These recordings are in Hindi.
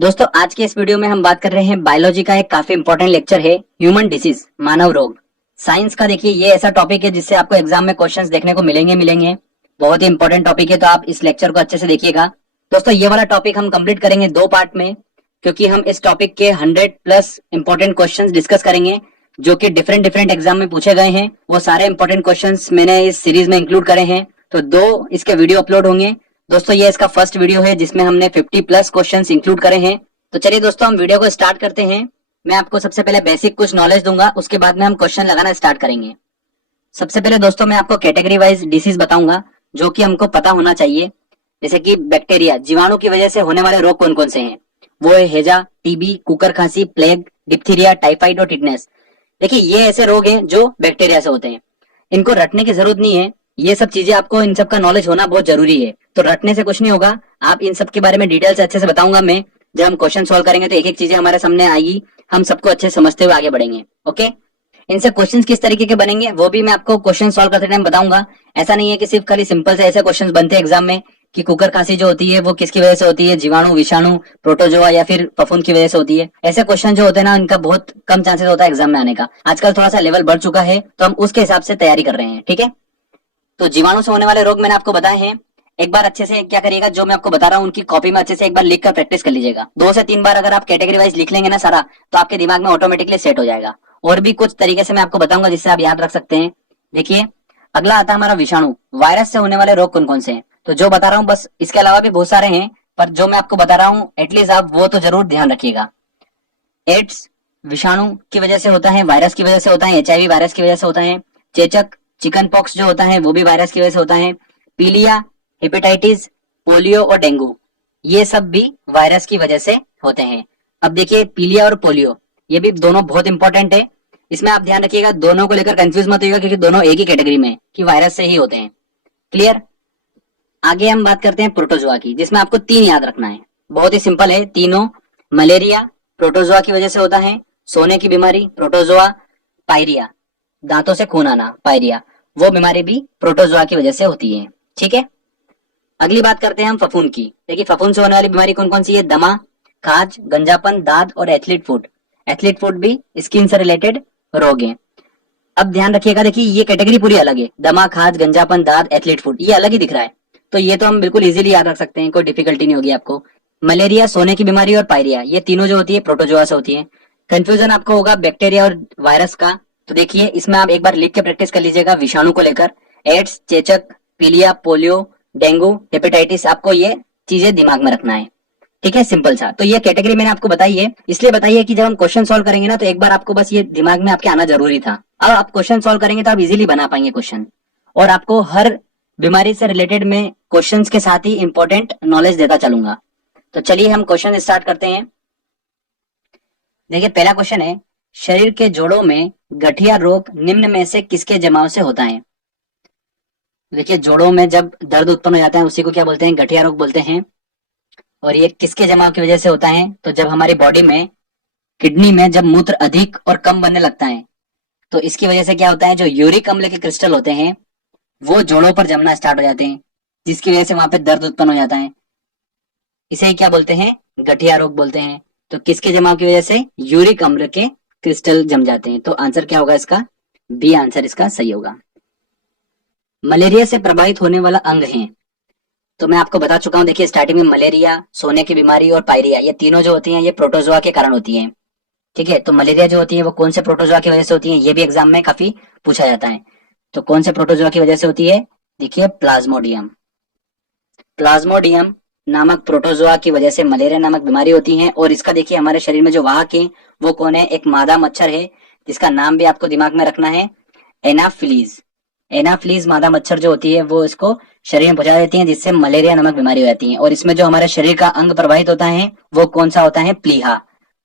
दोस्तों आज के इस वीडियो में हम बात कर रहे हैं बायोलॉजी का एक काफी इंपॉर्टेंट लेक्चर है ह्यूमन डिसीज मानव रोग। साइंस का देखिए ये ऐसा टॉपिक है जिससे आपको एग्जाम में क्वेश्चंस देखने को मिलेंगे। बहुत ही इंपॉर्टेंट टॉपिक है, तो आप इस लेक्चर को अच्छे से देखिएगा। दोस्तों ये वाला टॉपिक हम कंप्लीट करेंगे 2 पार्ट में, क्योंकि हम इस टॉपिक के 100+ इंपॉर्टेंट क्वेश्चन डिस्कस करेंगे जो कि डिफरेंट डिफरेंट एग्जाम में पूछे गए हैं। वो सारे इंपॉर्टेंट क्वेश्चन मैंने इस सीरीज में इंक्लूड करे हैं, तो 2 इसके वीडियो अपलोड होंगे। दोस्तों ये इसका फर्स्ट वीडियो है जिसमें हमने 50+ क्वेश्चंस इंक्लूड करे हैं। तो चलिए दोस्तों हम वीडियो को स्टार्ट करते हैं। मैं आपको सबसे पहले बेसिक कुछ नॉलेज दूंगा, उसके बाद में हम क्वेश्चन लगाना स्टार्ट करेंगे। सबसे पहले दोस्तों मैं आपको कैटेगरी वाइज डिसीज बताऊंगा जो कि हमको पता होना चाहिए, जैसे कि बैक्टीरिया जीवाणु की वजह से होने वाले रोग कौन कौन से हैं। वो है हैजा, टीबी, कुकर खांसी, प्लेग, डिप्थीरिया, टाइफाइड और टिटनेस। देखिए ये ऐसे रोग हैं जो बैक्टीरिया से होते हैं, इनको रटने की जरूरत नहीं है। ये सब चीजें आपको इन सब का नॉलेज होना बहुत जरूरी है, तो रटने से कुछ नहीं होगा। आप इन सब के बारे में डिटेल से अच्छे से बताऊंगा मैं। जब हम क्वेश्चन सॉल्व करेंगे तो एक एक चीजें हमारे सामने आएगी, हम सबको अच्छे से समझते हुए आगे बढ़ेंगे। ओके, इनसे क्वेश्चंस किस तरीके के बनेंगे वो भी मैं आपको क्वेश्चन सॉल्व करते टाइम बताऊंगा। ऐसा नहीं है कि सिर्फ खाली सिंपल से ऐसे क्वेश्चंस बनते हैं एग्जाम में कि कुकर खांसी जो होती है वो किसकी वजह से होती है, जीवाणु, विषाणु, प्रोटोजोआ या फिर फफूंद की वजह से होती है। ऐसे क्वेश्चन जो होते हैं ना, इनका बहुत कम चांसेस होता है एग्जाम में आने का। आजकल थोड़ा सा लेवल बढ़ चुका है, तो हम उसके हिसाब से तैयारी कर रहे हैं। ठीक है, तो जीवाणु से होने वाले रोग मैंने आपको बताए हैं। एक बार अच्छे से क्या करिएगा, जो मैं आपको बता रहा हूँ उनकी कॉपी में अच्छे से एक बार लिख कर प्रैक्टिस कर लीजिएगा। 2 से 3 बार अगर आप कैटेगरी वाइज लिख लेंगे ना सारा, तो आपके दिमाग में ऑटोमेटिकली सेट हो जाएगा। और भी कुछ तरीके से मैं आपको बताऊंगा जिससे आप याद रख सकते हैं। देखिए अगला आता है हमारा विषाणु। वायरस से होने वाले रोग कौन कौन से हैं, तो जो बता रहा हूँ बस, इसके अलावा भी बहुत सारे हैं, पर जो मैं आपको बता रहा हूँ एटलीस्ट आप वो तो जरूर ध्यान रखिएगा। एड्स विषाणु की वजह से होता है, वायरस की वजह से होता है, एचआईवी वायरस की वजह से होता है। चेचक चिकन पॉक्स जो होता है वो भी वायरस की वजह से होता है। पीलिया, हेपेटाइटिस, पोलियो और डेंगू, ये सब भी वायरस की वजह से होते हैं। अब देखिए पीलिया और पोलियो, ये भी दोनों बहुत इंपॉर्टेंट है। इसमें आप ध्यान रखिएगा, दोनों को लेकर कंफ्यूज मत होइएगा, क्योंकि दोनों एक ही कैटेगरी में है कि वायरस से ही होते हैं। क्लियर। आगे हम बात करते हैं प्रोटोजोआ की, जिसमें आपको 3 याद रखना है। बहुत ही सिंपल है तीनों। मलेरिया प्रोटोजोआ की वजह से होता है, सोने की बीमारी प्रोटोजोआ, पायरिया दांतों से खून आना पायरिया, वो बीमारी भी प्रोटोजोआ की वजह से होती है। ठीक है, अगली बात करते हैं हम फफूंद की। देखिए फफूंद से होने वाली बीमारी कौन कौन सी है, दमा, खाज, गंजापन, दाद और एथलीट फुट। एथलीट फुट भी स्किन से रिलेटेड रोग है। अब ध्यान रखिएगा, देखिए ये कैटेगरी पूरी अलग है, दमा, खाज, गंजापन, दाद, एथलीट फुट, ये अलग ही दिख रहा है। तो ये तो हम बिल्कुल इजीली याद रख सकते हैं, कोई डिफिकल्टी नहीं होगी आपको। मलेरिया, सोने की बीमारी और पायरिया, ये तीनों जो होती है प्रोटोजोआ से होती है। कंफ्यूजन आपको होगा बैक्टीरिया और वायरस का, तो देखिए इसमें आप एक बार लिख के प्रैक्टिस कर लीजिएगा विषाणु को लेकर। एड्स, चेचक, पीलिया, पोलियो, डेंगू, हेपेटाइटिस, आपको ये चीजें दिमाग में रखना है। ठीक है, सिंपल सा। तो ये कैटेगरी मैंने आपको बताई है, इसलिए बताई है कि जब हम क्वेश्चन सॉल्व करेंगे ना, तो एक बार आपको बस ये दिमाग में आपके आना जरूरी था। अब आप क्वेश्चन सॉल्व करेंगे तो आप इजीली बना पाएंगे क्वेश्चन, और आपको हर बीमारी से रिलेटेड में क्वेश्चंस के साथ ही इंपॉर्टेंट नॉलेज देता चलूंगा। तो चलिए हम क्वेश्चन स्टार्ट करते हैं। देखिए पहला क्वेश्चन है, शरीर के जोड़ों में गठिया रोग निम्न में से किसके जमाव से होता है। देखिए जोड़ों में जब दर्द उत्पन्न हो जाता है उसी को क्या बोलते हैं, गठिया रोग बोलते हैं। और ये किसके जमाव की वजह से होता है, तो जब हमारी बॉडी में किडनी में जब मूत्र अधिक और कम बनने लगता है, तो इसकी वजह से क्या होता है, जो यूरिक अम्ल के क्रिस्टल होते हैं वो जोड़ों पर जमना स्टार्ट हो जाते हैं, जिसकी वजह से वहां पे दर्द उत्पन्न हो जाता है। इसे ही क्या बोलते हैं, गठिया रोग बोलते हैं। तो किसके जमाव की वजह से, यूरिक अम्ल के क्रिस्टल जम जाते हैं। तो आंसर क्या होगा इसका, बी आंसर इसका सही होगा। मलेरिया से प्रभावित होने वाला अंग है, तो मैं आपको बता चुका हूं। देखिए स्टार्टिंग में मलेरिया, सोने की बीमारी और पायरिया, ये तीनों जो होती हैं ये प्रोटोजोआ के कारण होती हैं। ठीक है, तो मलेरिया जो होती है वो कौन से प्रोटोजोआ की वजह से होती है, ये भी एग्जाम में काफी पूछा जाता है। तो कौन से प्रोटोजोआ की वजह से होती है, देखिए प्लाज्मोडियम। प्लाज्मोडियम नामक प्रोटोजोआ की वजह से मलेरिया नामक बीमारी होती है। और इसका देखिए हमारे शरीर में जो वाहक है वो कौन है, एक मादा मच्छर है, जिसका नाम भी आपको दिमाग में रखना है, एनाफिलीज। एनाफिलीज मादा मच्छर जो होती है वो इसको शरीर में पहुंचा देती है, जिससे मलेरिया नामक बीमारी हो जाती है। और इसमें जो हमारे शरीर का अंग प्रभावित होता है वो कौन सा होता है, प्लीहा।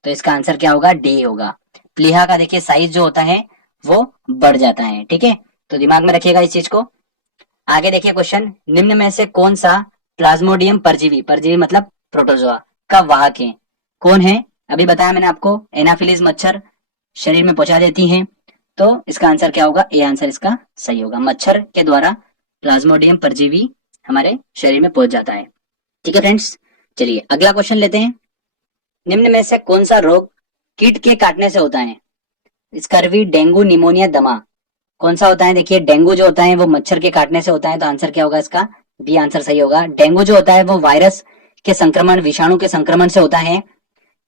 तो इसका आंसर क्या होगा, डी होगा। प्लीहा का देखिए साइज जो होता है वो बढ़ जाता है। ठीक है, तो दिमाग में रखिएगा इस चीज को। आगे देखिए क्वेश्चन, निम्न में से कौन सा प्लाज्मोडियम परजीवी, परजीवी मतलब प्रोटोजोआ का वाहक है, कौन है, अभी बताया मैंने आपको, एनाफिलीज मच्छर शरीर में पहुंचा देती हैं। तो इसका आंसर क्या होगा, ए आंसर इसका सही होगा। मच्छर के द्वारा प्लाज्मोडियम परजीवी हमारे शरीर में पहुंच जाता है। ठीक है फ्रेंड्स, चलिए अगला क्वेश्चन लेते हैं। निम्न में से कौन सा रोग कीट के काटने से होता है? स्कर्वी, डेंगू, निमोनिया, दमा। कौन सा होता है? देखिए डेंगू जो होता है वो मच्छर के काटने से होता है, तो आंसर क्या होगा इसका? बी आंसर सही होगा। डेंगू जो होता है वो वायरस के संक्रमण, विषाणु के संक्रमण से होता है।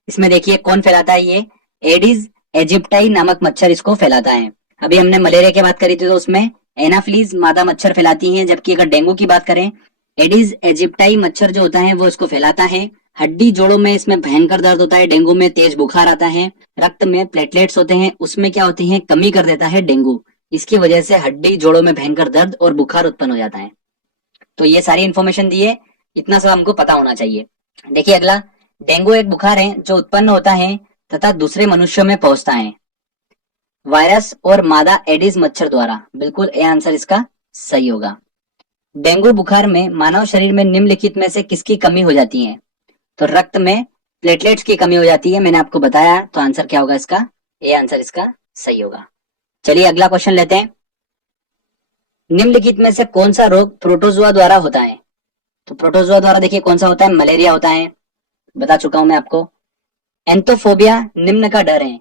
इसमें देखिए कौन फैलाता है? ये एडिस एजिप्टाई नामक मच्छर इसको फैलाता है। अभी हमने मलेरिया की बात करी थी तो उसमें एनाफ्लीज मादा मच्छर फैलाती हैं, जबकि अगर डेंगू की बात करें, एडिस एजिप्टाई मच्छर जो होता है वो इसको फैलाता है। हड्डी जोड़ों में इसमें भयंकर दर्द होता है, डेंगू में तेज बुखार आता है, रक्त में प्लेटलेट्स होते हैं उसमें क्या होती है? कमी कर देता है डेंगू। इसकी वजह से हड्डी जोड़ों में भयंकर दर्द और बुखार उत्पन्न हो जाता है। तो ये सारी इंफॉर्मेशन दी है, इतना सब हमको पता होना चाहिए। देखिए अगला, डेंगू एक बुखार है जो उत्पन्न होता है तथा दूसरे मनुष्यों में पहुंचता है वायरस और मादा एडिस मच्छर द्वारा। बिल्कुल ए आंसर इसका सही होगा। डेंगू बुखार में मानव शरीर में निम्नलिखित में से किसकी कमी हो जाती है? तो रक्त में प्लेटलेट्स की कमी हो जाती है, मैंने आपको बताया, तो आंसर क्या होगा इसका? ए आंसर इसका सही होगा। चलिए अगला क्वेश्चन लेते हैं। निम्नलिखित में से कौन सा रोग प्रोटोजुआ द्वारा होता है? तो प्रोटोजुआ द्वारा देखिए कौन सा होता है? मलेरिया होता है, बता चुका हूं मैं आपको। एंथोफोबिया निम्न का डर है।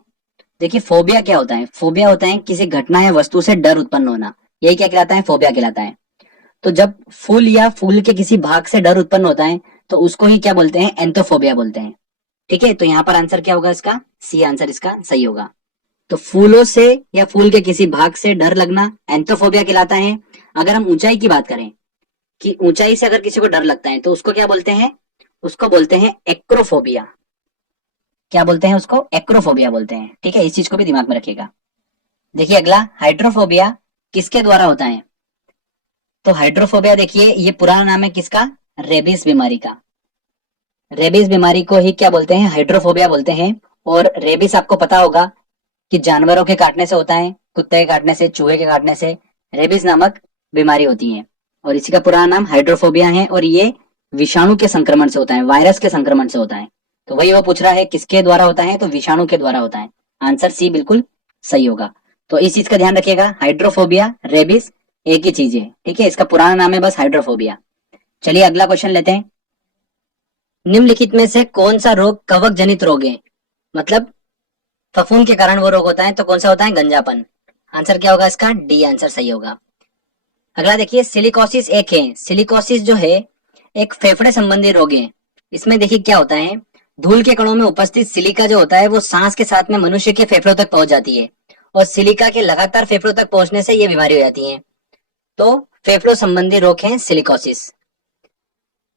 देखिए फोबिया क्या होता है? फोबिया होता है किसी घटना या वस्तु से डर उत्पन्न होना, यही क्या कहलाता है? फोबिया कहलाता है। तो जब फूल या फूल के किसी भाग से डर उत्पन्न होता है तो उसको ही क्या बोलते हैं? एंथोफोबिया बोलते हैं। ठीक है, तो यहाँ पर आंसर क्या होगा इसका? सी आंसर इसका सही होगा। तो फूलों से या फूल के किसी भाग से डर लगना एंथोफोबिया कहलाता है। अगर हम ऊंचाई की बात करें कि ऊंचाई से अगर किसी को डर लगता है तो उसको क्या बोलते हैं? उसको बोलते हैं एक्रोफोबिया। क्या बोलते हैं उसको? एक्रोफोबिया बोलते हैं। ठीक है, इस चीज को भी दिमाग में रखिएगा। देखिए अगला, हाइड्रोफोबिया किसके द्वारा होता है? तो हाइड्रोफोबिया देखिए ये पुराना नाम है किसका? रेबीज बीमारी का। रेबीज बीमारी को ही क्या बोलते हैं? हाइड्रोफोबिया बोलते हैं। और रेबीज आपको पता होगा कि जानवरों के काटने से होता है, कुत्ते के काटने से, चूहे के काटने से रेबीज नामक बीमारी होती है, और इसी का पुराना नाम हाइड्रोफोबिया है। और ये विषाणु के संक्रमण से होता है, वायरस के संक्रमण से होता है। तो वही वो पूछ रहा है किसके द्वारा होता है, तो विषाणु के द्वारा होता है। आंसर सी बिल्कुल सही होगा। तो इस चीज का ध्यान रखिएगा, हाइड्रोफोबिया रेबीज एक ही चीज है। ठीक है, इसका पुराना नाम है बस हाइड्रोफोबिया। चलिए अगला क्वेश्चन लेते हैं। निम्नलिखित में से कौन सा रोग कवक जनित रोग है? मतलब फफूंद के कारण वो रोग होता है, तो कौन सा होता है? गंजापन। आंसर क्या होगा इसका? डी आंसर सही होगा। अगला देखिए, सिलिकोसिस एक है। सिलिकोसिस जो है एक फेफड़े संबंधी रोग है। इसमें देखिए क्या होता है, धूल के कणों में उपस्थित सिलिका जो होता है वो सांस के साथ में मनुष्य के फेफड़ों तक पहुंच जाती है, और सिलिका के लगातार फेफड़ों तक पहुंचने से ये बीमारी हो जाती है। तो फेफड़ों संबंधी रोग है सिलिकोसिस।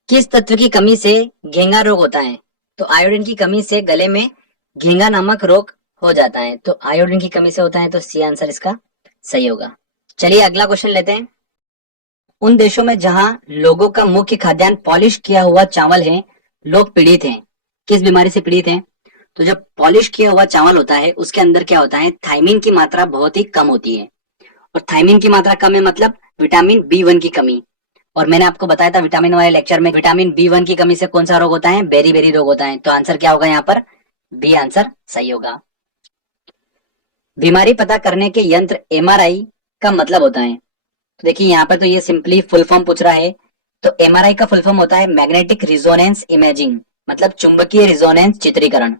किस तत्व की कमी से घेंगा रोग होता है? तो आयोडीन की कमी से गले में घेंगा नामक रोग हो जाता है, तो आयोडीन की कमी से होता है, तो सी आंसर इसका सही होगा। चलिए अगला क्वेश्चन लेते हैं। उन देशों में जहां लोगों का मुख्य खाद्यान्न पॉलिश किया हुआ चावल है, लोग पीड़ित हैं। किस बीमारी से पीड़ित हैं? तो जब पॉलिश किया हुआ चावल होता है उसके अंदर क्या होता है? थायमीन की मात्रा बहुत ही कम होती है, और थायमीन की मात्रा कम है मतलब विटामिन B1 की कमी। और मैंने आपको बताया था विटामिन वाले लेक्चर में, विटामिन B1 की कमी से कौन सा रोग होता है? बेरी बेरी रोग होता है। तो आंसर क्या होगा यहाँ पर? बी आंसर सही होगा। बीमारी पता करने के यंत्र MRI का मतलब होता है? तो देखिए यहाँ पर तो ये सिंपली फुल फॉर्म पूछ रहा है। तो MRI का फुल फॉर्म होता है मैग्नेटिक रिजोनेंस इमेजिंग, मतलब चुंबकीय रिजोनेंस चित्रीकरण।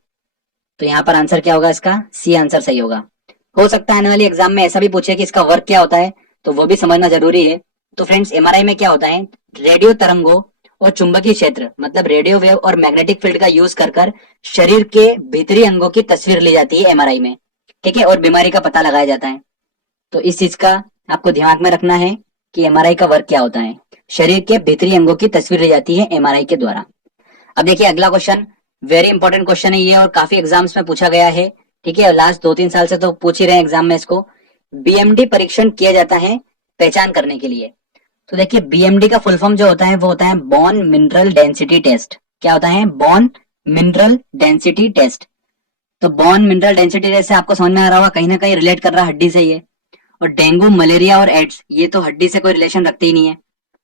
तो यहाँ पर आंसर क्या होगा इसका? सी आंसर सही होगा। हो सकता है आने वाली एग्जाम में ऐसा भी पूछे कि इसका वर्क क्या होता है, तो वो भी समझना जरूरी है। तो फ्रेंड्स MRI में क्या होता है? रेडियो तरंगों और चुंबकीय क्षेत्र मतलब रेडियो वेव और मैग्नेटिक फील्ड का यूज कर शरीर के भीतरी अंगों की तस्वीर ली जाती है MRI में। ठीक है, और बीमारी का पता लगाया जाता है। तो इस चीज का आपको दिमाग में रखना है कि MRI का वर्क क्या होता है। शरीर के भीतरी अंगों की तस्वीर ली जाती है MRI के द्वारा। अब देखिए अगला क्वेश्चन, वेरी इंपॉर्टेंट क्वेश्चन है ये, और काफी एग्जाम्स में पूछा गया है। ठीक है, लास्ट 2-3 साल से तो पूछ ही रहे हैं एग्जाम में इसको। BMD परीक्षण किया जाता है पहचान करने के लिए। तो देखिए BMD का फुल फॉर्म जो होता है वो होता है बोन मिनरल डेंसिटी टेस्ट। क्या होता है? Bone mineral density test. तो बोन मिनरल डेंसिटी टेस्ट से आपको समझ में आ रहा होगा कहीं ना कहीं रिलेट कर रहा है हड्डी से ये। और डेंगू, मलेरिया और एड्स ये तो हड्डी से कोई रिलेशन रखते ही नहीं है।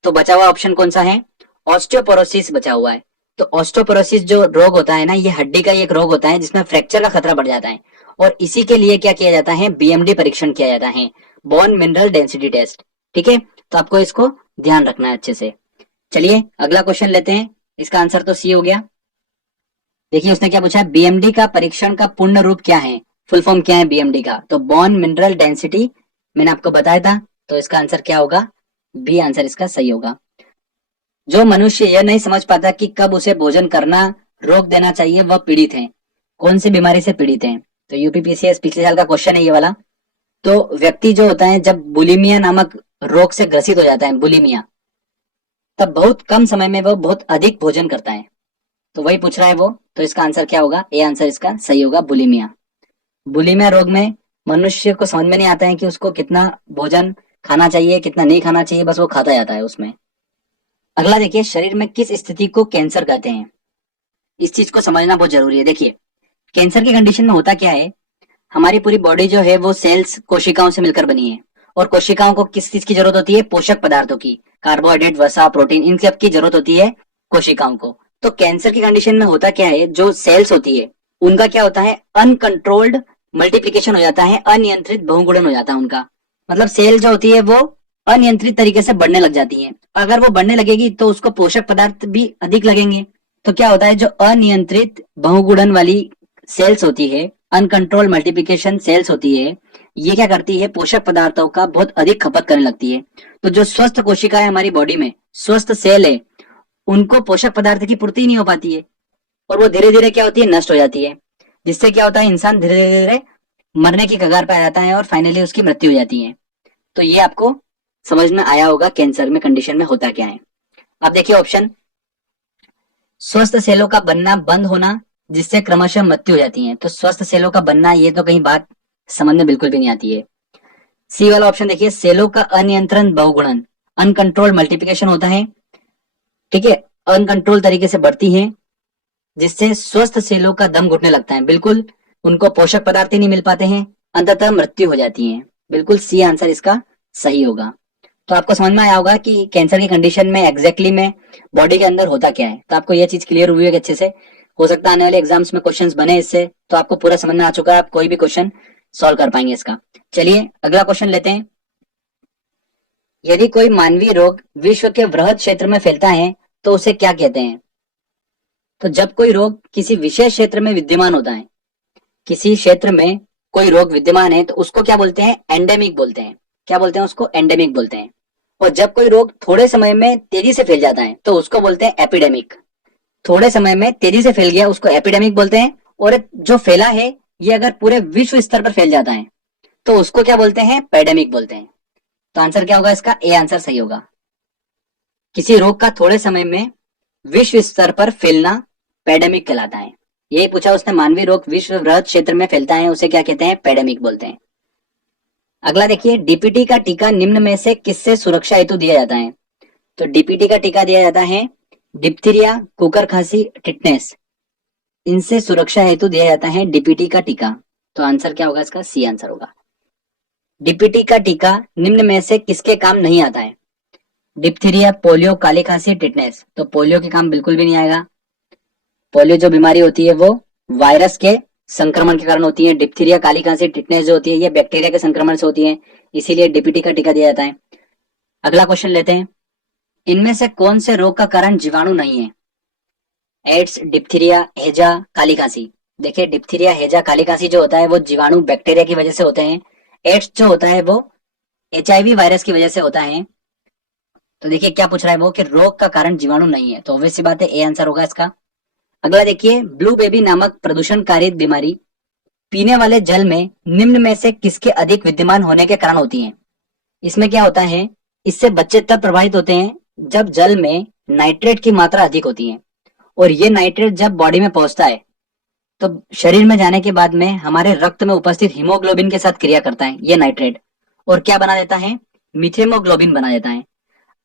तो बचा हुआ ऑप्शन कौन सा है? ऑस्टियोपोरोसिस बचा हुआ है। तो ऑस्टियोपोरोसिस जो रोग होता है ना, ये हड्डी का एक रोग होता है जिसमें फ्रैक्चर का खतरा बढ़ जाता है, और इसी के लिए क्या किया जाता है? BMD परीक्षण किया जाता है, बोन मिनरल डेंसिटी टेस्ट। ठीक है, तो आपको इसको ध्यान रखना है अच्छे से। चलिए अगला क्वेश्चन लेते हैं, इसका आंसर तो सी हो गया। देखिए उसने क्या पूछा है, बीएमडी का परीक्षण का पूर्ण रूप क्या है, फुल फॉर्म क्या है बीएमडी का, तो बोन मिनरल डेंसिटी, मैंने आपको बताया था। तो इसका आंसर क्या होगा, बी आंसर इसका सही होगा। जो मनुष्य यह नहीं समझ पाता कि कब उसे भोजन करना रोक देना चाहिए वह पीड़ित है, कौन सी बीमारी से पीड़ित है, तो यूपीपीसीएस पिछले साल का क्वेश्चन है ये वाला। तो व्यक्ति जो होता है जब बुलिमिया नामक रोग से ग्रसित हो जाता है, बुलिमिया, तब बहुत कम समय में वो बहुत अधिक भोजन करता है, तो वही पूछ रहा है वो। तो इसका आंसर क्या होगा, ए आंसर इसका सही होगा, बुलिमिया। बुलिमिया रोग में मनुष्य को समझ में नहीं आता है कि उसको कितना भोजन खाना चाहिए कितना नहीं खाना चाहिए, बस वो खाता जाता है उसमें। अगला देखिए, शरीर में किस स्थिति को कैंसर कहते हैं, इस चीज को समझना बहुत जरूरी है। देखिए कैंसर की कंडीशन में होता क्या है, हमारी पूरी बॉडी जो है वो सेल्स कोशिकाओं से मिलकर बनी है, और कोशिकाओं को किस चीज की जरूरत होती है, पोषक पदार्थों की, कार्बोहाइड्रेट, वसा, प्रोटीन, इन सब की जरूरत होती है कोशिकाओं को। तो कैंसर की कंडीशन में होता क्या है, जो सेल्स होती है उनका क्या होता है, अनकंट्रोल्ड मल्टीप्लीकेशन हो जाता है, अनियंत्रित बहुगुणन हो जाता है उनका। मतलब सेल जो होती है वो अनियंत्रित तरीके से बढ़ने लग जाती है। अगर वो बढ़ने लगेगी तो उसको पोषक पदार्थ भी अधिक लगेंगे। तो क्या होता है, जो अनियंत्रित बहुगुणन वाली सेल्स होती है, अनकंट्रोल मल्टीप्लिकेशन सेल्स होती है, ये क्या करती है, पोषक पदार्थों का बहुत अधिक खपत करने लगती है। तो जो स्वस्थ कोशिका है हमारी बॉडी में, स्वस्थ सेल है, उनको पोषक पदार्थ की पूर्ति नहीं हो पाती है, और वो धीरे धीरे क्या होती है, नष्ट हो जाती है, जिससे क्या होता है, इंसान धीरे धीरे मरने की कगार पर आ जाता है और फाइनली उसकी मृत्यु हो जाती है। तो ये आपको समझ में आया होगा कैंसर में कंडीशन में होता क्या है। अब देखिए ऑप्शन, स्वस्थ सेलों का बनना बंद होना जिससे क्रमशः मृत्यु हो जाती है, तो स्वस्थ सेलों का बनना, ये तो कहीं बात समझ में बिल्कुल भी नहीं आती है। सी वाला ऑप्शन देखिए, सेलों का अनियंत्रण बहुगुणन, अनकंट्रोल मल्टीप्लिकेशन होता है, ठीक है, अनकंट्रोल तरीके से बढ़ती है, जिससे स्वस्थ सेलों का दम घुटने लगता है, बिल्कुल उनको पोषक पदार्थ ही नहीं मिल पाते हैं, अंततः मृत्यु हो जाती है। बिल्कुल सी आंसर इसका सही होगा। तो आपको समझ में आया होगा कि कैंसर की कंडीशन में एग्जैक्टली में बॉडी के अंदर होता क्या है। तो आपको यह चीज क्लियर हुई है कि अच्छे से, हो सकता है आने वाले एग्जाम्स में क्वेश्चंस बने इससे, तो आपको पूरा समझ में आ चुका है, आप कोई भी क्वेश्चन सॉल्व कर पाएंगे इसका। चलिए अगला क्वेश्चन लेते हैं। यदि कोई मानवीय रोग विश्व के वृहद क्षेत्र में फैलता है तो उसे क्या कहते हैं, तो जब कोई रोग किसी विशेष क्षेत्र में विद्यमान होता है, किसी क्षेत्र में कोई रोग विद्यमान है तो उसको क्या बोलते हैं, एंडेमिक बोलते हैं। क्या बोलते हैं उसको, एंडेमिक बोलते हैं। और जब कोई रोग थोड़े समय में तेजी से फैल जाता है तो उसको बोलते हैं एपिडेमिक। थोड़े समय में तेजी से फैल गया उसको एपिडेमिक बोलते हैं, और जो फैला है ये अगर पूरे विश्व स्तर पर फैल जाता है तो उसको क्या बोलते हैं, पैडेमिक बोलते हैं। तो आंसर क्या होगा इसका, ए आंसर सही होगा। किसी रोग का थोड़े समय में विश्व स्तर पर फैलना पैडेमिक कहलाता है। यही पूछा उसने, मानवीय रोग विश्व वृहद क्षेत्र में फैलता है उसे क्या कहते हैं, पैडेमिक बोलते हैं। अगला देखिए, डीपीटी का टीका निम्न में से किससे सुरक्षा हेतु दिया जाता है, तो डीपीटी का टीका दिया जाता है डिप्थीरिया, कुकर खांसी, टिटनेस, इनसे सुरक्षा हेतु दिया जाता है डीपीटी का टीका। तो आंसर क्या होगा इसका, सी आंसर होगा। डीपीटी का टीका निम्न में से किसके काम नहीं आता है, डिप्थीरिया, पोलियो, काली खांसी, टिटनेस, तो पोलियो के काम बिल्कुल भी नहीं आएगा। पोलियो जो बीमारी होती है वो वायरस के संक्रमण के कारण होती है, डिप्थीरिया, काली खांसी, टिटनेस जो होती है ये बैक्टीरिया के संक्रमण से होती है, इसीलिए डीपीटी का टीका दिया जाता है। अगला क्वेश्चन लेते हैं, इनमें से कौन से रोग का कारण जीवाणु नहीं है, एड्स, डिप्थीरिया, हैजा, काली खांसी। देखिए डिप्थीरिया, हैजा, काली खांसी जो होता है वो जीवाणु बैक्टीरिया की वजह से होते हैं, एड्स जो होता है वो एचआईवी वायरस की वजह से होता है। तो देखिए क्या पूछ रहा है वो, कि रोग का कारण जीवाणु नहीं है, तो ऑब्वियस सी बात है ए आंसर होगा इसका। अगला देखिए, ब्लू बेबी नामक प्रदूषणकारी बीमारी पीने वाले जल में निम्न में से किसके अधिक विद्यमान होने के कारण होती है। इसमें क्या होता है, इससे बच्चे तब प्रभावित होते हैं जब जल में नाइट्रेट की मात्रा अधिक होती है, और ये नाइट्रेट जब बॉडी में पहुंचता है तो शरीर में जाने के बाद में हमारे रक्त में उपस्थित हीमोग्लोबिन के साथ क्रिया करता है ये नाइट्रेट, और क्या बना देता है, मिथेमोग्लोबिन बना देता है।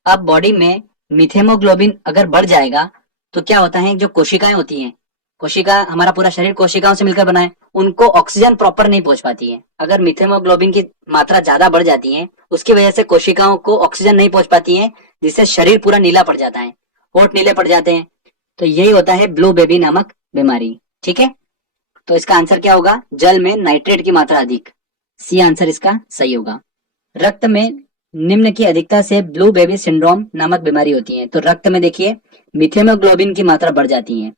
अब बॉडी में मिथेमोग्लोबिन अगर बढ़ जाएगा तो क्या होता है, जो कोशिकाएं होती हैं, कोशिका, हमारा पूरा शरीर कोशिकाओं से मिलकर बना है, उनको ऑक्सीजन प्रॉपर नहीं पहुंच पाती है। अगर मिथेमोग्लोबिन की मात्रा ज्यादा बढ़ जाती है उसकी वजह से कोशिकाओं को ऑक्सीजन नहीं पहुंच पाती है, जिससे शरीर पूरा नीला पड़ जाता है, होठ नीले पड़ जाते हैं। तो यही होता है ब्लू बेबी नामक बीमारी, ठीक है। तो इसका आंसर क्या होगा, जल में नाइट्रेट की मात्रा अधिक, सी आंसर इसका सही होगा। रक्त में निम्न की अधिकता से ब्लू बेबी सिंड्रोम नामक बीमारी होती है। तो रक्त में देखिए मिथेमोग्लोबिन की मात्रा बढ़ जाती है,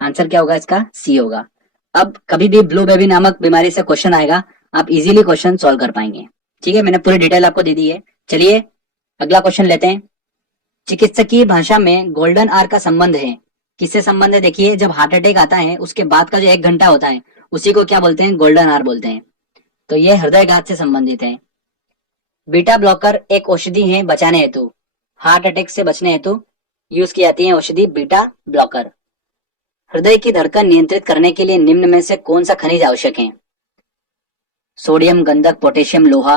आंसर क्या होगा इसका? सी होगा। अब कभी भी ब्लू बेबी नामक बीमारी से क्वेश्चन आएगा, आप इजीली क्वेश्चन सॉल्व कर पाएंगे। ठीक है, मैंने पूरी डिटेल आपको दे दी है। चलिए अगला क्वेश्चन लेते हैं। चिकित्सकीय भाषा में गोल्डन आवर का संबंध है, किससे संबंध है? देखिए, जब हार्ट अटैक आता है उसके बाद का जो 1 घंटा होता है उसी को क्या बोलते हैं? गोल्डन आवर बोलते हैं। तो ये हृदयघात से संबंधित है। बीटा ब्लॉकर एक औषधि है बचाने हेतु, हार्ट अटैक से बचने हेतु यूज की जाती है औषधि बीटा ब्लॉकर। हृदय की धड़कन नियंत्रित करने के लिए निम्न में से कौन सा खनिज आवश्यक है? सोडियम, गंधक, पोटेशियम, लोहा।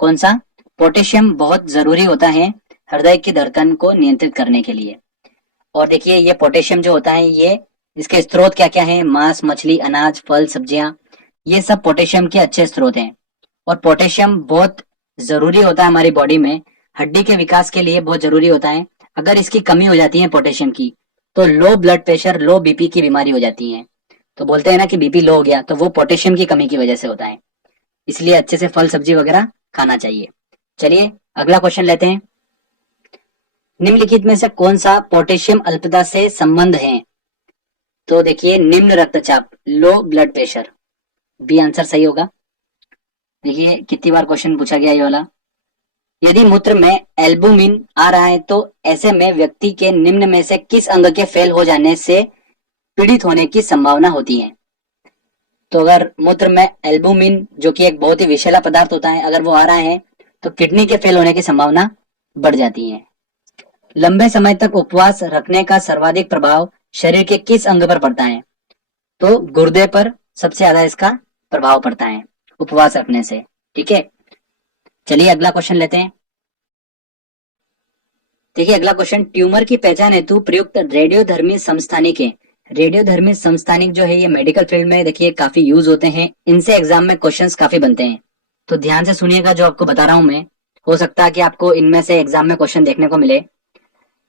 कौन सा? पोटेशियम बहुत जरूरी होता है हृदय की धड़कन को नियंत्रित करने के लिए। और देखिए ये पोटेशियम जो होता है, ये इसके स्रोत क्या क्या है? मांस, मछली, अनाज, फल, सब्जियां, ये सब पोटेशियम के अच्छे स्रोत हैं। और पोटेशियम बहुत जरूरी होता है हमारी बॉडी में, हड्डी के विकास के लिए बहुत जरूरी होता है। अगर इसकी कमी हो जाती है पोटेशियम की, तो लो ब्लड प्रेशर, लो बीपी की बीमारी हो जाती है। तो बोलते हैं ना कि बीपी लो हो गया, तो वो पोटेशियम की कमी की वजह से होता है। इसलिए अच्छे से फल सब्जी वगैरह खाना चाहिए। चलिए अगला क्वेश्चन लेते हैं। निम्नलिखित में से कौन सा पोटेशियम अल्पता से संबंध है? तो देखिए, निम्न रक्तचाप, low blood pressure, B answer सही होगा। देखिए कितनी बार क्वेश्चन पूछा गया ये वाला। यदि मूत्र में एल्बुमिन आ रहा है तो ऐसे में व्यक्ति के निम्न में से किस अंग के फेल हो जाने से पीड़ित होने की संभावना होती है? तो अगर मूत्र में एल्बुमिन, जो कि एक बहुत ही विषैला पदार्थ होता है, अगर वो आ रहा है तो किडनी के फेल होने की संभावना बढ़ जाती है। लंबे समय तक उपवास रखने का सर्वाधिक प्रभाव शरीर के किस अंग पर पड़ता है? तो गुर्दे पर सबसे ज्यादा इसका प्रभाव पड़ता है उपवास रखने से। ठीक है, चलिए अगला क्वेश्चन लेते हैं। देखिए अगला क्वेश्चन, ट्यूमर की पहचान हेतु प्रयुक्त रेडियोधर्मी समस्थानिक है। रेडियोधर्मी समस्थानिक जो है ये मेडिकल फील्ड में देखिए काफी यूज होते हैं, इनसे एग्जाम में क्वेश्चंस काफी बनते हैं। तो ध्यान से सुनिएगा जो आपको बता रहा हूं मैं, हो सकता है कि आपको इनमें से एग्जाम में क्वेश्चन देखने को मिले।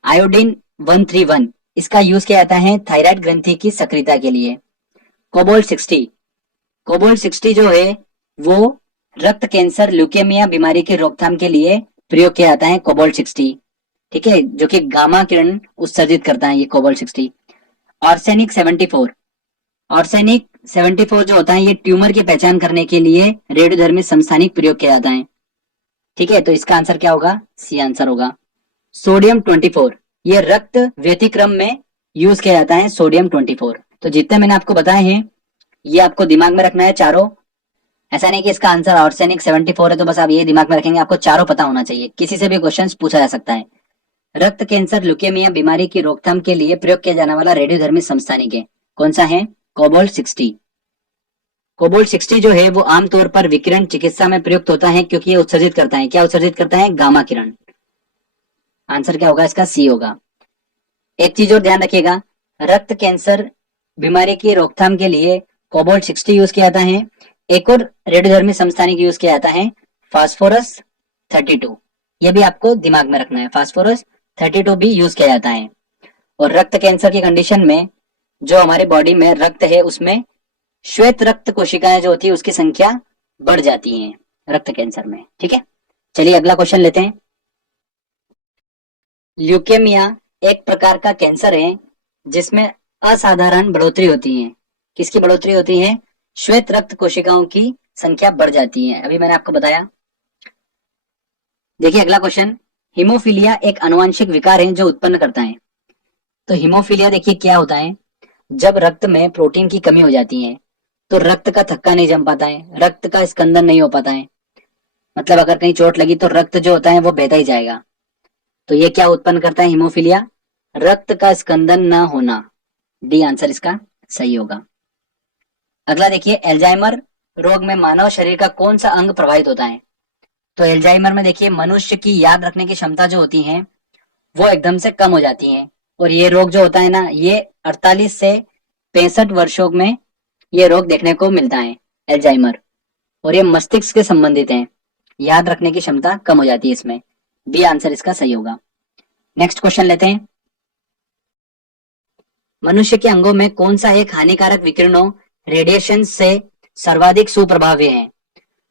आयोडीन 131, इसका यूज किया जाता है थायराइड ग्रंथि की सक्रियता के लिए। कोबाल्ट 60, कोबाल्ट 60 जो है वो रक्त कैंसर, ल्यूकेमिया बीमारी की रोकथाम के लिए प्रयोग किया जाता है कोबाल्ट 60। ठीक है, जो कि गामा किरण उत्सर्जित करता है ये कोबाल्ट 60। आर्सेनिक 74, आर्सेनिक 74 जो होता है ये ट्यूमर की पहचान करने के लिए रेडियोधर्मी समस्थानिक प्रयोग किया जाता है। ठीक है, तो इसका आंसर क्या होगा? सी आंसर होगा। सोडियम 24, ये रक्त व्यतिक्रम में यूज किया जाता है सोडियम 24। तो जितने मैंने आपको बताए हैं ये आपको दिमाग में रखना है चारों। ऐसा नहीं कि इसका आंसर आर्सेनिक 74 है तो बस आप ये दिमाग में रखेंगे, आपको चारों पता होना चाहिए, किसी से भी क्वेश्चन पूछा जा सकता है। रक्त कैंसर, ल्यूकेमिया बीमारी की रोकथाम के लिए प्रयोग किया जाने वाला रेडियोधर्मी समस्थानिक है, कौन सा है? कोबाल्ट 60। कोबाल्ट 60 जो है वो आमतौर पर विकिरण चिकित्सा में प्रयुक्त होता है क्योंकि ये उत्सर्जित करता है, क्या उत्सर्जित करता है? गामा किरण। आंसर क्या होगा इसका? सी होगा। एक चीज और ध्यान रखिएगा, रक्त कैंसर बीमारी की रोकथाम के लिए कोबाल्ट 60 यूज किया जाता है। एक और रेडियोधर्मी समस्थानिक यूज किया जाता है फास्फोरस 32, ये भी आपको दिमाग में रखना है, फास्फोरस 32 भी यूज किया जाता है। और रक्त कैंसर की कंडीशन में जो हमारी बॉडी में रक्त है उसमें श्वेत रक्त कोशिकाएं जो होती है उसकी संख्या बढ़ जाती है रक्त कैंसर में। ठीक है, चलिए अगला क्वेश्चन लेते हैं। ल्यूकेमिया एक प्रकार का कैंसर है जिसमें असाधारण बढ़ोतरी होती है। किसकी बढ़ोतरी होती है? श्वेत रक्त कोशिकाओं की संख्या बढ़ जाती है, अभी मैंने आपको बताया। देखिए अगला क्वेश्चन, हीमोफीलिया एक आनुवंशिक विकार है जो उत्पन्न करता है। तो हीमोफीलिया देखिए क्या होता है, जब रक्त में प्रोटीन की कमी हो जाती है तो रक्त का थक्का नहीं जम पाता है, रक्त का स्कंदन नहीं हो पाता है, मतलब अगर कहीं चोट लगी तो रक्त जो होता है वो बहता ही जाएगा। तो ये क्या उत्पन्न करता है हीमोफीलिया? रक्त का स्कंदन ना होना। डी आंसर इसका सही होगा। अगला देखिए, एल्जाइमर रोग में मानव शरीर का कौन सा अंग प्रभावित होता है? तो एल्जाइमर में देखिए मनुष्य की याद रखने की क्षमता जो होती है वो एकदम से कम हो जाती है। और ये रोग जो होता है ना, ये 48 से 65 वर्षों में ये रोग देखने को मिलता है, एल्जाइमर। और ये मस्तिष्क से संबंधित है, याद रखने की क्षमता कम हो जाती है इसमें। बी आंसर इसका सही होगा। नेक्स्ट क्वेश्चन लेते हैं। मनुष्य के अंगों में कौन सा एक हानिकारक विकिरणों रेडिएशन से सर्वाधिक सुप्रभावी है?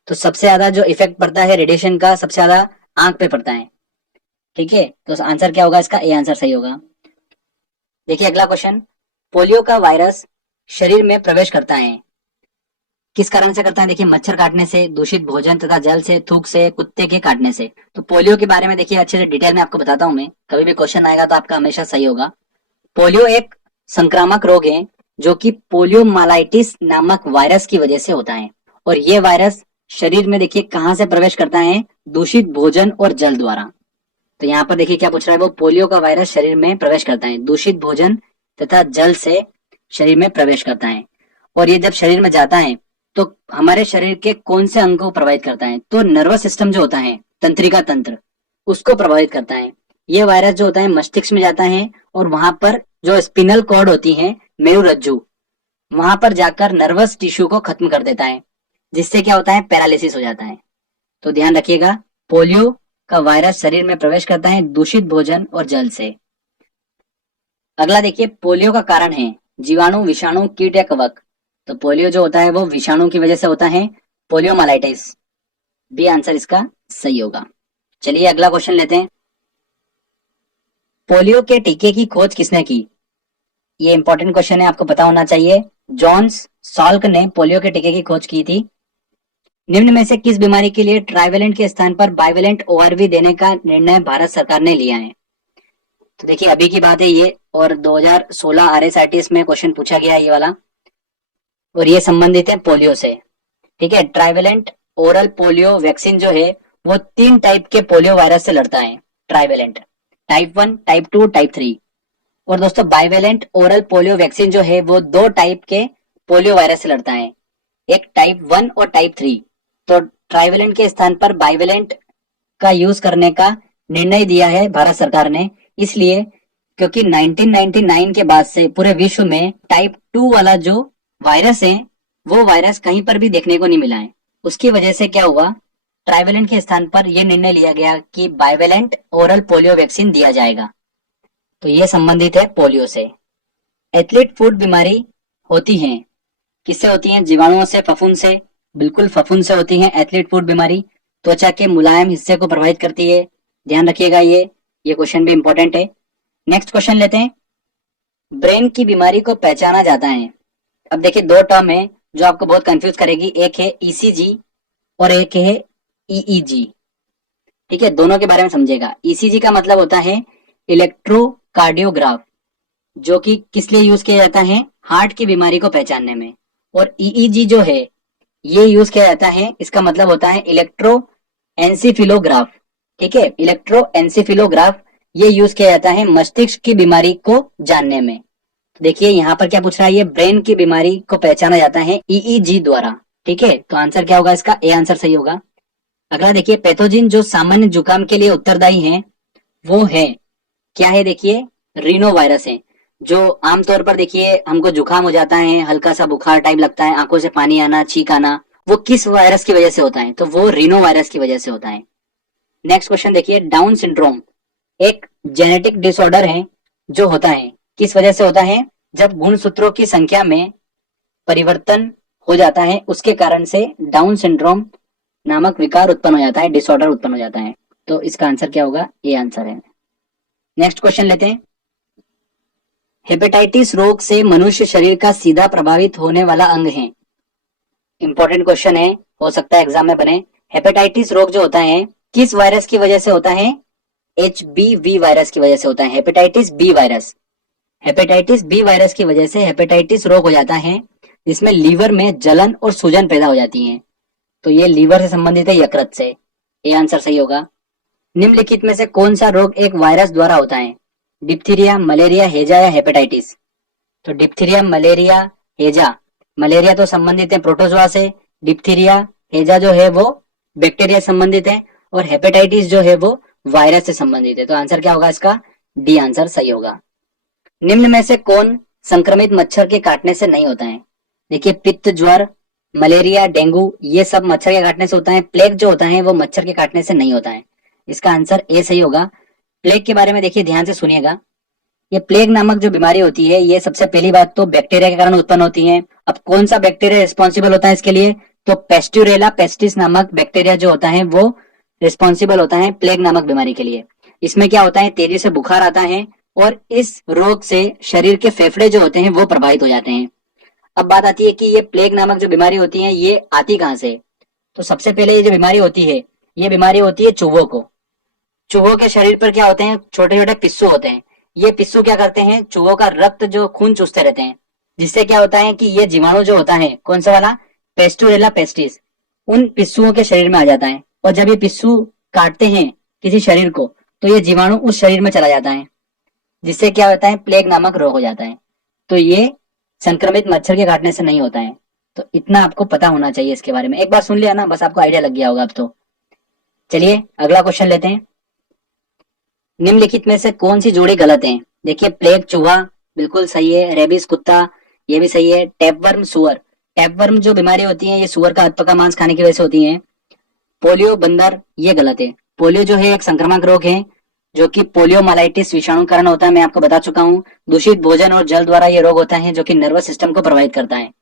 तो सबसे ज्यादा जो इफेक्ट पड़ता है रेडिएशन का, सबसे ज्यादा आंख पे पड़ता है। ठीक है, तो आंसर क्या होगा इसका? ए आंसर सही होगा। देखिए अगला क्वेश्चन, पोलियो का वायरस शरीर में प्रवेश करता है, किस कारण से करता है? देखिए, मच्छर काटने से, दूषित भोजन तथा जल से, थूक से, कुत्ते के काटने से। तो पोलियो के बारे में देखिए अच्छे से डिटेल में आपको बताता हूं मैं, कभी भी क्वेश्चन आएगा तो आपका हमेशा सही होगा। पोलियो एक संक्रामक रोग है जो कि पोलियोमाइलाइटिस नामक वायरस की वजह से होता है, और ये वायरस शरीर में देखिए कहां से प्रवेश करता है? दूषित भोजन और जल द्वारा। तो यहाँ पर देखिए क्या पूछ रहा है, वो पोलियो का वायरस शरीर में प्रवेश करता है, दूषित भोजन तथा जल से शरीर में प्रवेश करता है, और ये जब शरीर में जाता है तो हमारे शरीर के कौन से अंग को प्रभावित करता है? तो नर्वस सिस्टम जो होता है, तंत्रिका तंत्र, उसको प्रभावित करता है। ये वायरस जो होता है मस्तिष्क में जाता है, और वहां पर जो स्पिनल कॉर्ड होती है, मेरुरज्जु, वहां पर जाकर नर्वस टिश्यू को खत्म कर देता है, जिससे क्या होता है? पैरालिसिस हो जाता है। तो ध्यान रखिएगा, पोलियो का वायरस शरीर में प्रवेश करता है दूषित भोजन और जल से। अगला देखिए, पोलियो का कारण है जीवाणु, विषाणु, कीट या कवक। तो पोलियो जो होता है वो विषाणु की वजह से होता है, पोलियोमाइलाइटिस। बी आंसर इसका सही होगा। चलिए अगला क्वेश्चन लेते हैं। पोलियो के टीके की खोज किसने की? ये इंपॉर्टेंट क्वेश्चन है, आपको पता होना चाहिए। जॉन्स सॉल्क ने पोलियो के टीके की खोज की थी। निम्न में से किस बीमारी के लिए ट्राइवेलेंट के स्थान पर बाइवेलेंट ओआरवी देने का निर्णय भारत सरकार ने लिया है? तो देखिए अभी की बात है ये, और 2016 आरएसआईटीएस में क्वेश्चन पूछा गया है ये वाला, और ये संबंधित है पोलियो से। ठीक है, ट्राइवेलेंट ओरल पोलियो वैक्सीन जो है वो 3 टाइप के पोलियो वायरस से लड़ता है। Trivalent type 1, type 2, type 3। और दोस्तों बाइवेलेंट ओरल पोलियो वैक्सीन जो है वो 2 टाइप के पोलियो वायरस से लड़ता है, एक टाइप 1 और टाइप 3। तो ट्राइवेलेंट के स्थान पर बाइवेलेंट का यूज करने का निर्णय दिया है भारत सरकार ने, इसलिए क्योंकि 1999 के बाद से पूरे विश्व में टाइप 2 वाला जो वायरस है वो वायरस कहीं पर भी देखने को नहीं मिला है। उसकी वजह से क्या हुआ, ट्राइवेलेंट के स्थान पर यह निर्णय लिया गया कि बाइवेलेंट ओरल पोलियो वैक्सीन दिया जाएगा। तो यह संबंधित है पोलियो से। एथलीट फुट बीमारी होती है, किससे होती है? जीवाणुओं से, फफूंद से। बिल्कुल फफूंद से होती है एथलीट फुट बीमारी। त्वचा के मुलायम हिस्से को प्रभावित करती है, ध्यान रखिएगा ये क्वेश्चन भी इंपॉर्टेंट है। नेक्स्ट क्वेश्चन लेते हैं। ब्रेन की बीमारी को पहचाना जाता है। अब देखिए 2 टर्म है जो आपको बहुत कंफ्यूज करेगी, एक है ईसीजी और एक है ईईजी। ठीक है, दोनों के बारे में समझेगा। ईसीजी का मतलब होता है इलेक्ट्रोकार्डियोग्राफ, जो कि किस लिए यूज किया जाता है? हार्ट की बीमारी को पहचानने में। और ईईजी जो है ये यूज किया जाता है, इसका मतलब होता है इलेक्ट्रो एनसीफिलोग्राफ। ठीक है, इलेक्ट्रो एनसीफिलोग्राफ ये यूज किया जाता है मस्तिष्क की बीमारी को जानने में। देखिए यहाँ पर क्या पूछ रहा है, ये ब्रेन की बीमारी को पहचाना जाता है ईईजी द्वारा। ठीक है, तो आंसर क्या होगा इसका? ए आंसर सही होगा। अगला देखिए, पैथोजिन जो सामान्य जुकाम के लिए उत्तरदायी है वो है, क्या है? देखिए रीनो वायरस है, जो आमतौर पर देखिए हमको जुकाम हो जाता है, हल्का सा बुखार टाइप लगता है, आंखों से पानी आना, छींक आना, वो किस वायरस की वजह से होता है? तो वो रीनो वायरस की वजह से होता है। नेक्स्ट क्वेश्चन देखिए, डाउन सिंड्रोम एक जेनेटिक डिसऑर्डर है जो होता है, किस वजह से होता है? जब गुणसूत्रों की संख्या में परिवर्तन हो जाता है उसके कारण से डाउन सिंड्रोम नामक विकार उत्पन्न हो जाता है, डिसऑर्डर उत्पन्न हो जाता है। तो इसका आंसर क्या होगा? ये आंसर है। नेक्स्ट क्वेश्चन लेते हैं। हेपेटाइटिस रोग से मनुष्य शरीर का सीधा प्रभावित होने वाला अंग है। इंपॉर्टेंट क्वेश्चन है, हो सकता है एग्जाम में बने। हेपेटाइटिस रोग जो होता है किस वायरस की वजह से होता है? HBV वायरस की वजह से होता है, hepatitis B virus. Hepatitis B virus की वजह से हेपेटाइटिस रोग हो जाता है, जिसमें लीवर में जलन और सूजन पैदा हो जाती है। तो ये लीवर से संबंधित है, यकृत से। ये आंसर सही होगा। निम्नलिखित में से कौन सा रोग एक वायरस द्वारा होता है? डिप्थीरिया, मलेरिया, हैजा या हेपेटाइटिस? तो डिप्थीरिया, मलेरिया, हैजा। मलेरिया तो संबंधित है प्रोटोजोआ से, डिप्थीरिया, हैजा जो है वो बैक्टीरिया संबंधित है, और हेपेटाइटिस जो है वो वायरस से संबंधित है। तो आंसर क्या होगा इसका? डी आंसर सही होगा। निम्न में से कौन संक्रमित मच्छर के काटने से नहीं होता है? देखिए पित्त, ज्वर, मलेरिया, डेंगू ये सब मच्छर के काटने से होता है। प्लेग जो होता है वो मच्छर के काटने से नहीं होता है। इसका आंसर ए सही होगा। प्लेग के बारे में देखिए ध्यान से सुनिएगा। ये प्लेग नामक जो बीमारी होती है ये सबसे पहली बात तो बैक्टीरिया के कारण उत्पन्न होती है। अब कौन सा बैक्टीरिया रिस्पॉन्सिबल होता है इसके लिए? तो पेस्टुरेला पेस्टिस नामक बैक्टीरिया जो होता है वो रिस्पॉन्सिबल होता है प्लेग नामक बीमारी के लिए। इसमें क्या होता है? तेजी से बुखार आता है, और इस रोग से शरीर के फेफड़े जो होते हैं वो प्रभावित हो जाते हैं। अब बात आती है कि ये प्लेग नामक जो बीमारी होती है ये आती कहाँ से। तो सबसे पहले ये जो बीमारी होती है, ये बीमारी होती है चूहों को। चूहों के शरीर पर क्या होते हैं, छोटे छोटे पिस्सू होते हैं। ये पिस्सू क्या करते हैं, चूहों का रक्त जो खून चूसते रहते हैं, जिससे क्या होता है कि ये जीवाणु जो होता है, कौन सा वाला, पेस्टुरेला पेस्टिस, उन पिस्सुओं के शरीर में आ जाता है। और जब ये पिस्सू काटते हैं किसी शरीर को, तो ये जीवाणु उस शरीर में चला जाता है, जिससे क्या होता है, प्लेग नामक रोग हो जाता है। तो ये संक्रमित मच्छर के काटने से नहीं होता है। तो इतना आपको पता होना चाहिए इसके बारे में। एक बार सुन लिया ना, बस आपको आइडिया लग गया होगा अब तो। चलिए अगला क्वेश्चन लेते हैं। निम्नलिखित में से कौन सी जोड़ी गलत है। देखिए, प्लेग चूहा बिल्कुल सही है, रेबीज कुत्ता ये भी सही है, टैपवर्म सुअर, टैपवर्म जो बीमारी होती है ये सुअर का अधपका मांस खाने की वजह से होती है। पोलियो बंदर ये गलत है। पोलियो जो है एक संक्रामक रोग है जो कि पोलियोमाइलाइटिस विषाणु कारण होता है, मैं आपको बता चुका हूँ। दूषित भोजन और जल द्वारा ये रोग होता है जो कि नर्वस सिस्टम को प्रभावित करता है।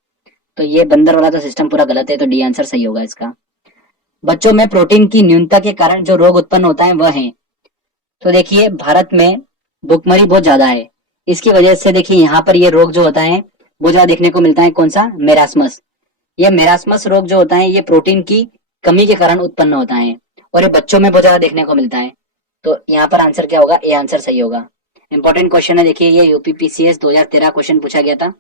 तो ये बंदर वाला तो सिस्टम पूरा गलत है, तो डी आंसर सही होगा इसका। बच्चों में प्रोटीन की न्यूनता के कारण जो रोग उत्पन्न होता है वह है। तो देखिए, भारत में भुखमरी बहुत ज्यादा है, इसकी वजह से देखिए यहाँ पर ये रोग जो होता है वो ज्यादा देखने को मिलता है। कौन सा, मेरास्मस। ये मेरास्मस रोग जो होता है ये प्रोटीन की कमी के कारण उत्पन्न होता है और ये बच्चों में बहुत ज्यादा देखने को मिलता है। तो यहाँ पर आंसर क्या होगा, ए आंसर सही होगा। इंपॉर्टेंट क्वेश्चन है, देखिए ये यूपीपीसीएस 2013 क्वेश्चन पूछा गया था।